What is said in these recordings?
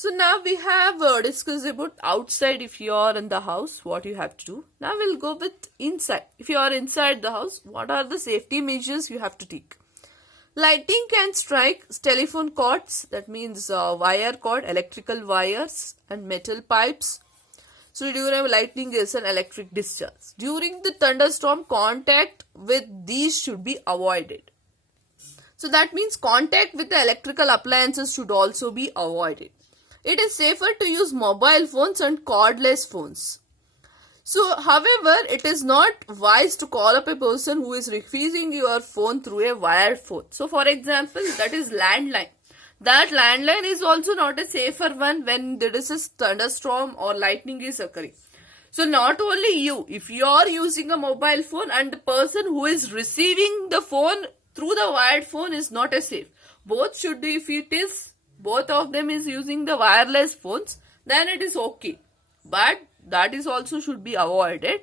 So now we have discussed about outside. If you are in the house, what you have to do. Now we'll go with inside. If you are inside the house, what are the safety measures you have to take? Lightning can strike telephone cords, that means wire cord, electrical wires and metal pipes. So during lightning is an electric discharge. During the thunderstorm, contact with these should be avoided. So that means contact with the electrical appliances should also be avoided. It is safer to use mobile phones and cordless phones. So, however, it is not wise to call up a person who is refusing your phone through a wired phone. So, for example, that is landline. That landline is also not a safer one when there is a thunderstorm or lightning is occurring. So, not only you, if you are using a mobile phone and the person who is receiving the phone through the wired phone is not a safe. Both should be, if it is, both of them is using the wireless phones, then it is okay. But that is also should be avoided.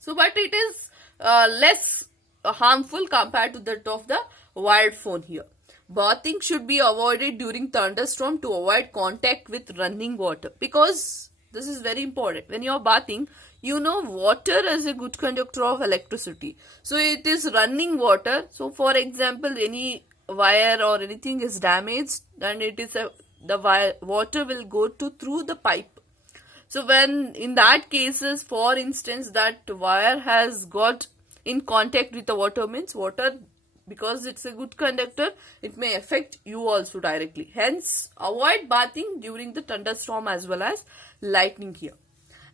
So, but it is less harmful compared to that of the wired phone here. Bathing should be avoided during thunderstorm to avoid contact with running water, because this is very important. When you are bathing, you know water is a good conductor of electricity. So, it is running water. So, for example, any wire or anything is damaged, then it is the water will go through the pipe. So when in that cases, for instance, that wire has got in contact with the water, means water, because it's a good conductor, it may affect you also directly. Hence, avoid bathing during the thunderstorm as well as lightning here.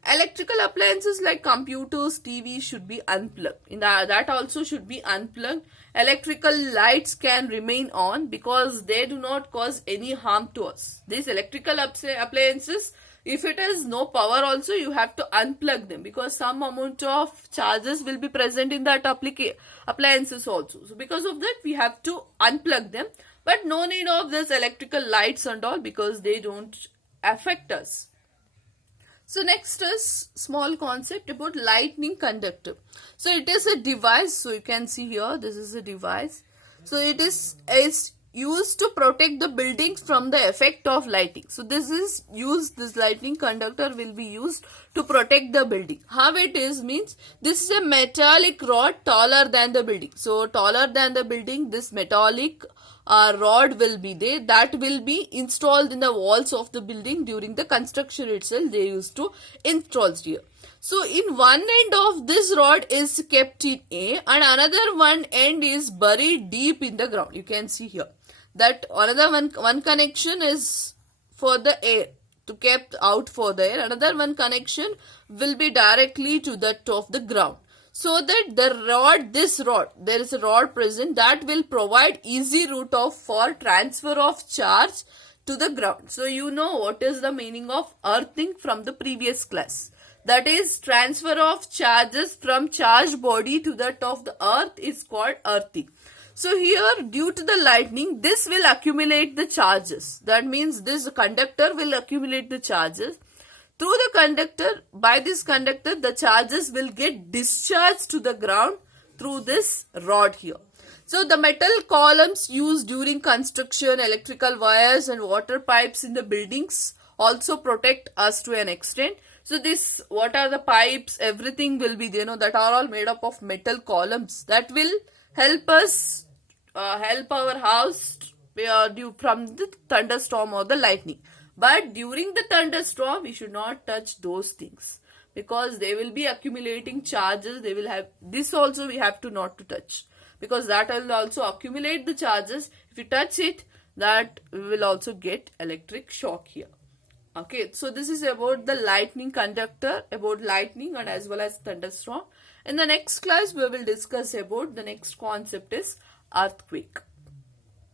Electrical appliances like computers, TV should be unplugged. That also should be unplugged. Electrical lights can remain on because they do not cause any harm to us. These electrical appliances, if it has no power also, you have to unplug them, because some amount of charges will be present in that appliances also. So because of that, we have to unplug them. But no need of this electrical lights and all, because they don't affect us. So next is small concept about lightning conductor. So it is a device. So you can see here, this is a device. So it is used to protect the buildings from the effect of lightning. So this lightning conductor will be used to protect the building. How it is means, this is a metallic rod taller than the building. So taller than the building, this metallic rod will be there, that will be installed in the walls of the building during the construction itself. They used to install here. So in one end of this rod is kept in A, and another one end is buried deep in the ground. You can see here that another one connection is for the air, to kept out for the air. Another one connection will be directly to the top of the ground. So that there is a rod present that will provide easy route for transfer of charge to the ground. So you know what is the meaning of earthing from the previous class. That is, transfer of charges from charged body to that of the earth is called earthing. So here, due to the lightning, this will accumulate the charges. That means this conductor will accumulate the charges. Through the conductor, by this conductor, the charges will get discharged to the ground through this rod here. So the metal columns used during construction, electrical wires and water pipes in the buildings also protect us to an extent. So this, what are the pipes, everything will be, that are all made up of metal columns that will help us, help our house from the thunderstorm or the lightning. But during the thunderstorm, we should not touch those things, because they will be accumulating charges. They will have, this also we have to not to touch, because that will also accumulate the charges. If you touch it, that we will also get electric shock here. Okay, so this is about the lightning conductor, about lightning and as well as thunderstorm. In the next class, we will discuss about the next concept is earthquake.